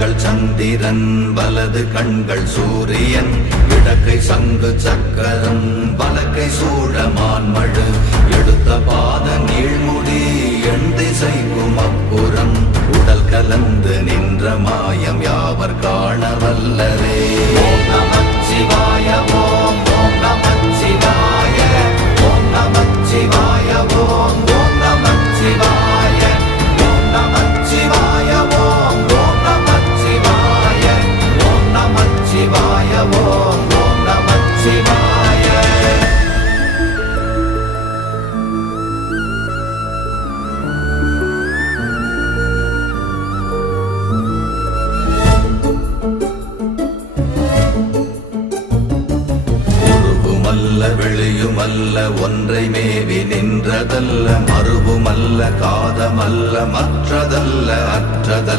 கண்கள் சந்திரன் வலது கண்கள் சூரியன் இடக்கை சங்கு சக்கரம் வலக்கை சூழமான்மழு எடுத்த பாத நீழ்முடி எண் திசைக்கும் அப்புறம் உடல் கலந்து நின்ற மாயம் யாவர் காண வல்லரே. ஓம் நமச்சிவாய ஓம் ஓம் நமச்சிவாய ஓம் நமச்சிவாய ஓம் ஓம் நமச்சிவாய ஓம் நமச்சிவாய ஓம் ஓம் நமச்சிவாய ஓம் நமச்சிவாய ஓம் ஓம் நமச்சிவாய. வெளியுமல்ல ஒன்றை மேவி நின்றதல்ல மறுவுமல்ல காதமல்ல மற்றதல்ல அற்றதல்ல